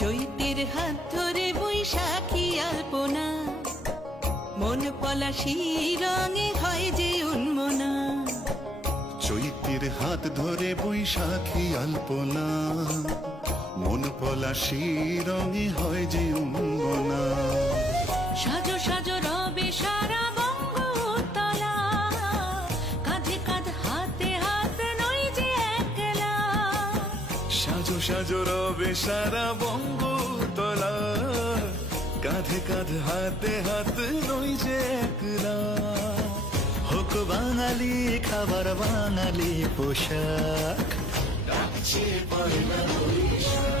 চৈতের হাত ধরে বৈশাখী আলপনা, মন পলাশি রঙে হয় যে উন্মনা। চৈতের হাত ধরে বৈশাখী আলপনা, মন পলাশি রঙে হয় যে উন্মনা। সাজো সাজো রবে সারা বঙ্গতলা, কাঁধে কাঁধ হাতে হাত নই যে একলা। সাজো সাজো রবে সারা বঙ্গতলা, কাঁধে কাঁধ হাতে হাত নই যে একলা। হোক বাঙালি খাবার বাঙালি পোশাক, ডাকছে পয়লা বৈশাখ।